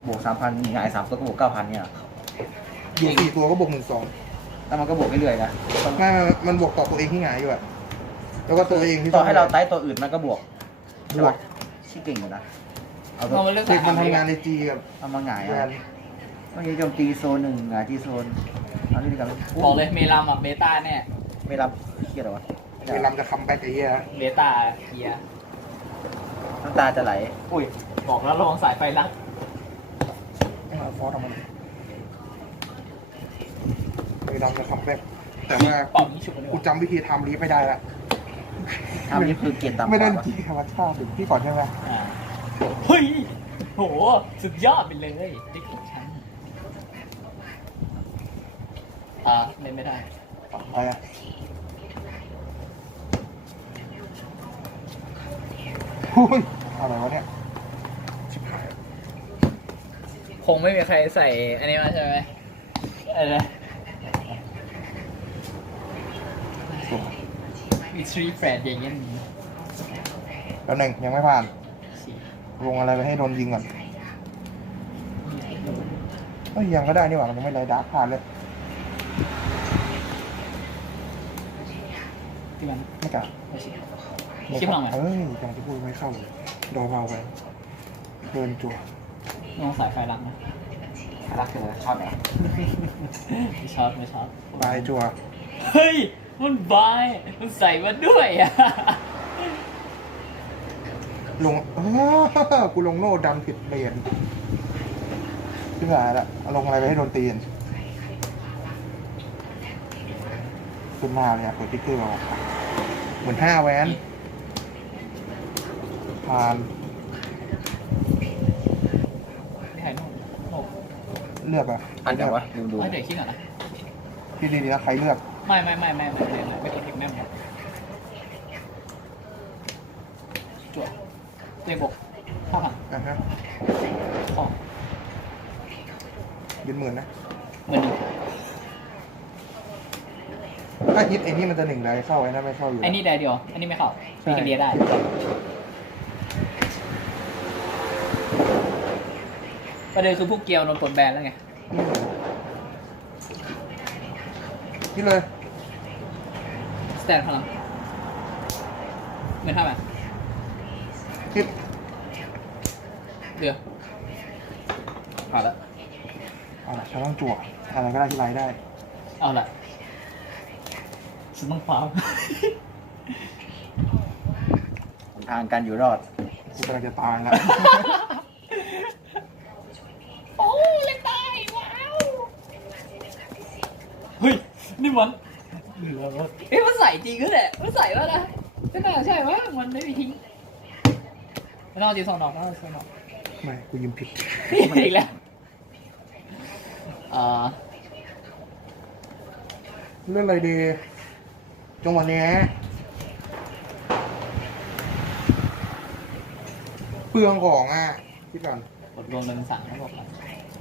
บวก3,000หงาย3ตัวก็บวก9,000เนี่ยบวก4ตัวก็บวก12 แล้วมันก็บวกเรื่อยๆนะไม่มันบวกต่อตัวเองที่หงายอยู่อะแล้วก็ตัวเองที่ต่อให้เราไต่ตัวอื่นมันก็บวกบวกชื่อเก่งอยู่นะเอาเรามาเลือกเด็กมันสายทำงานในจีกับเอามาหงายแวนเมื่อกี้โจมตีโซน1หงายที่โซนเอานี่ดีกว่าบอกเลยเมลามอ่ะเบต้าเนี่ยไม่รับเครียดหรอวะเวลาจะคัมแบ็กไอ้เหี้ยเบต้าเฮียน้ำตาจะไหลอุ้ยบอกแล้วระวังสายไฟลัดไม่เอาฟอสทำมันเวลาจะคัมแบ็กแต่ว่าเป่านี้ฉุกกันดีกกูว่าจำวิธีทำรีฟไม่ได้ละทำนี่คือเกียรติต่ำกไม่ได้ว่าจีธรรมชาติถึงพี่ก่อนใช่ไหมอ่าเฮ้ยโหสุดยอดไปเลยติ๊กของฉันเล่นไม่ได้อะไรอะหุ้ยอะไรวะเนี่ยชิบหายคงไม่มีใครใส่อันนี้มาใช่ไหมอะไรนะมีทรีแฟร์อย่างเงี้ยแล้วหนึ่งยังไม่ผ่านสี่ลงอะไรไปให้โดนยิงก่อนเอ้ยยังก็ได้นี่หว่ามันยังไม่ไรดาร์กผ่านเลยที่มันไม่กล้าไม่ใช่ไม่คิดเข้ามาไหมเอ้ยอย่างที่พูดไม่เข้าเลยดอเบาไปเดินจั่วลองสายไฟลัดนะรักเธอชอบไหนไม่ชอบไม่ชอบบายจั่วเฮ้ยมันบายมันใส่มาด้วยอ่ะลงกูลงโน่ดันผิดเบนขึ้นมาละเอาลงอะไรไปให้โดนตีนขึ้นหน้าเลยอะเปิดติ๊กเกอร์มาเหมือน5 แวนผ่านถ่ายรูปโอ้เลือกอะอันเดียววะดูให้เดี๋ยวคิดก่อนนะพี่ดีๆนะใครเลือกไม่กดเทคแม่หมดจวดเตียงบก5,000 อ่ะฮะข้อยืนหมื่นนะเงินหนึ่งถ้าฮิตไอ้นี่มันจะ1ได้เข้าไอ้นั่นไม่เข้าอยู่ไอ้นี่ได้เดียวอันนี้ไม่เข้าใช่มีกันเดียได้ประเด็นคือพวกเกียวโดนปลดแบนแล้วไงคิดเลยสแตนพลังเงิน5,000 คิดเดือผ่านแล้วเอาล่ะฉันต้องจั่วอะไรก็ได้ที่ไลได้เอาละฉันต้องฟ้าทางการอยู่รอดกูกำลังจะตายแล้วโอ้เล่นได้ว้าวเฮ้ยนี่มันเอ้ยมันใส่จริงก็แหละมันใส่ว่านะก็น่าใช่ว่ามันไม่มีทิ้งมันเอาจีสองดอกแล้วสองดอกไม่กูยืมผิดอีกแล้วเรื่องอะไรดีจังหวะนี้เปลืองของอ่ะคิดก่อนกดรวมเป็น3แล้วบอกมา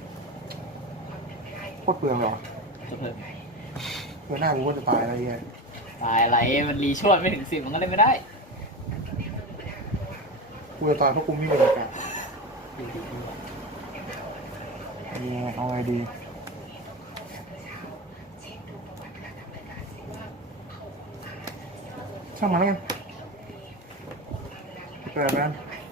โคตรเปลืองหรอจะเพิ่มเมื่อหน้ากูก็จะตายอะไรเงี้ยตายอะไรมันรีชวดไม่ถึง10มันก็เล่นไม่ได้กูจะตายเพราะกูไม่มีโอกาสเอาไงดีช่างมันแล้วกันเปิดแล้ว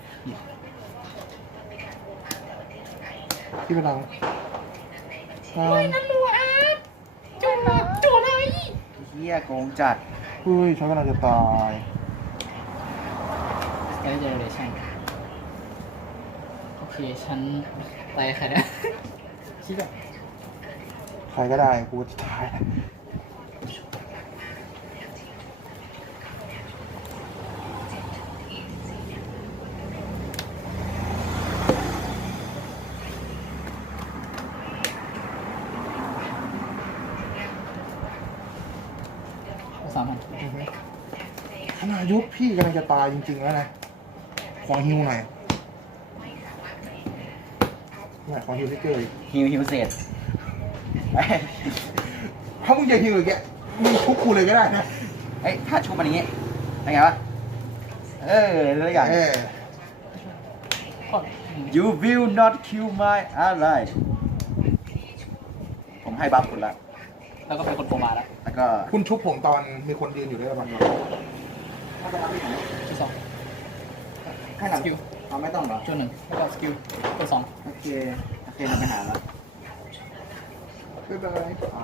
ที่เป็นหลังไม่นั่นรัวอาร์ตจู่เลยเฮียโกงจัดเฮ้ยฉันกำลังจะตายสเกลเจเนเรชั่นโอเคฉันไปใครได้คิดแบบใครก็ได้กูจะตาย 3,000 ขนาดยุทธพี่กำลังจะตายจริงๆแล้วนะ ขอฮิวหน่อยไม่ขอฮิวที่เจออีกฮิวเสร็จไปถ้ามึงจะฮิวอีกแกมึงทุบกูเลยก็ได้นะเอ้ยถ้าชุบมันอย่างงี้เป็นไงวะเออแล้วอย่างเออขอก่อน You will not kill my ally ผมให้บัฟคุณละแล้วก็เป็นคนโทรมาแล้วแล้วก็คุณชุบผมตอนมีคนยืนอยู่ด้วยมันที่สองให้หลังสกิลเอาไม่ต้องเหรอจุดหนึ่งแล้วก็สกิลกดสองโอเคเราไปหาแล้วบ๊ายบายอ๋อ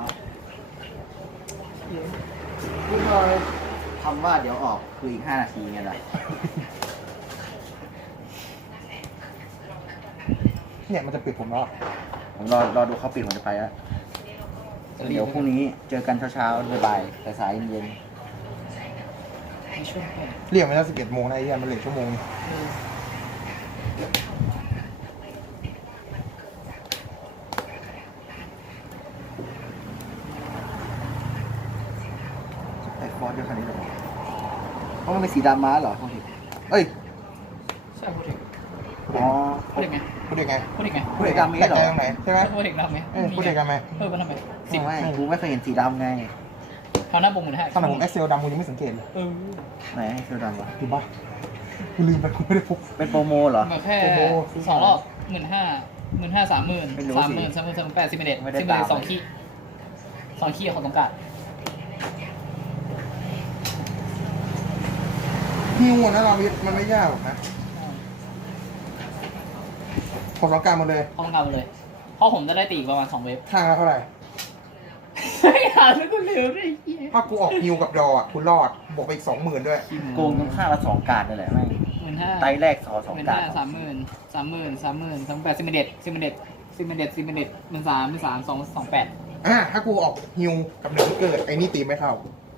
บ๊ายบายคำว่าเดี๋ยวออกคืออีก5 นาทีไงล่ะเนี่ยมันจะปิดผมแล้วผมรอดูเขาปิดผมจะไปแล้ว เดี๋ยวพรุ่งนี้เจอกันเช้าๆบ่ายๆสายๆเย็นในช่วงก่อนเรียกมาแล้ว11 โมงนะไอ้เหี้ยมันเหลือชั่วโมงๆแต่ฟอนต์เยอะขนาดนี้เลยเหรอเพราะมันเป็นสีดำม้าเหรอพวกนี้เอ้ยใช่พูดถึงอ๋อพูดถึงไงพูดยังไงพูดถึงไงพูดถึงดำนี้แปลกเหรใจอตรงไหนใช่ไหมพูดถึงดำไงพูดยังไงไหมมันทำไมสิบไม่กูไม่เคยเห็นสีดำไงเขาหน้าบงหมื่นห้าขนาดผม Excel ดำกูยังไม่สังเกตเลยไหนให้สีดำวะถูกปะกูลืมไปกูไม่ได้พกเป็นโปรโมเหรอมาแค่โอ้โห 2 รอบ15,000 30,000 ไม่รู้สิ 30,000 30,000 38,000 11,000 ไม่ได้ตาม 11,000 2 ขี้2 ขี้ของต้องการฮิวนะเรามันไม่ยากหรอกนะผมต้องการหมดเลยเขาต้องการมาเลย เพราะผมจะได้ตีอีกประมาณ2 เวฟทางละเท่าไหร่ไม่หาแล้วก็เร็วด้วยไอ้เหี้ยถ้ากูออกฮิวกับดออ่ะคุณรอดบวกไปอีก 20,000 ด้วยโกงตรงข้างละ2 การนั่นแหละแม่ง 15,000 ไตรแรก2 การ 30,000 30,000 38,000 11,000 13,000 ถ้ากูออกฮิวกับหนึ่งที่เกิดไอ้นี่ตีไม่เข้า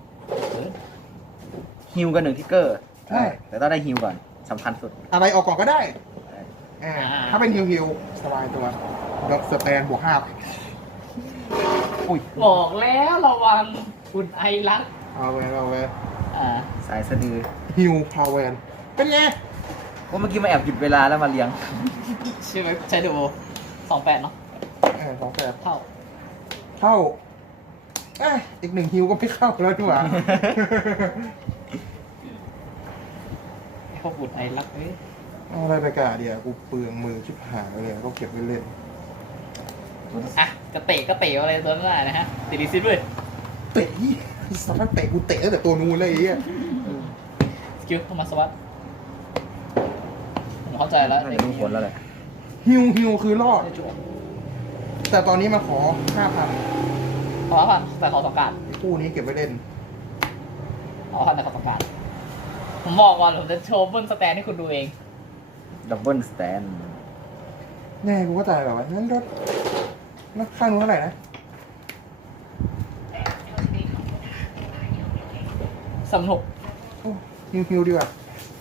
ฮิวกัน1 ทิกเกอร์ใช่แต่ต้องได้ฮิวก่อนสำคัญสุดอะไรออกก่อนก็ได้ถ้าเป็นฮิวสบายตัวดอกสแตนบวก5 อุ้ยบอกแล้วระวังคุณไอรักเอาไว้ๆสายสะดือฮิวพาวเวนเป็นไงว่าเมื่อกี้มาแอบหยุดเวลาแล้วมาเลี้ยงชื่อไหมใช้ดู28เนาะ 28 เท่าเข้าอีก1ฮิวก็ไม่เข้าแล้วดีกว่าพวกบุตรไอรักเอ้ยเอาอะไรไปกะเดี๋ยวกูเปลืองมือชิบหายเลยก็เก็บไว้เล่นอ่ะกระเตะอะไรตัวนั้นได้นะฮะติดดิซิด้วยเตะสามารถเตะกูเตะตั้งแต่ตัวนู้นเลยไอ้เหี้ยสกิลโทมัสวัตผมเข้าใจแล้วน่าจะรู้ผลแล้วแหละฮิวคือรอดได้จุ๊บแต่ตอนนี้มาขอขอพันแต่ขอต้องการ 5,000คู่นี้เก็บไว้เล่นขอพันแต่ขอต้องการผมบอกก่อนผมจะโชว์เบิ้ลสแตนให้คุณดูเองดับเบิลสแตนแน่กูก็จ่ายแบบว่านั้นรถนักข้างนู้นเท่าไหร่นะ 36 โอ้ฮิวดีกว่า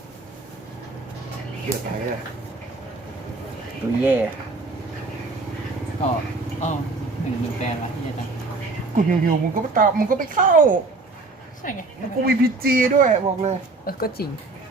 เกลียดไหนเลยตัวเย่ก็1 แปลวะที่จะจังกูฮิวมึงก็ไปตามมึงก็ไปเข้าใช่ไงกูมีพีจีด้วยบอกเลยก็จริง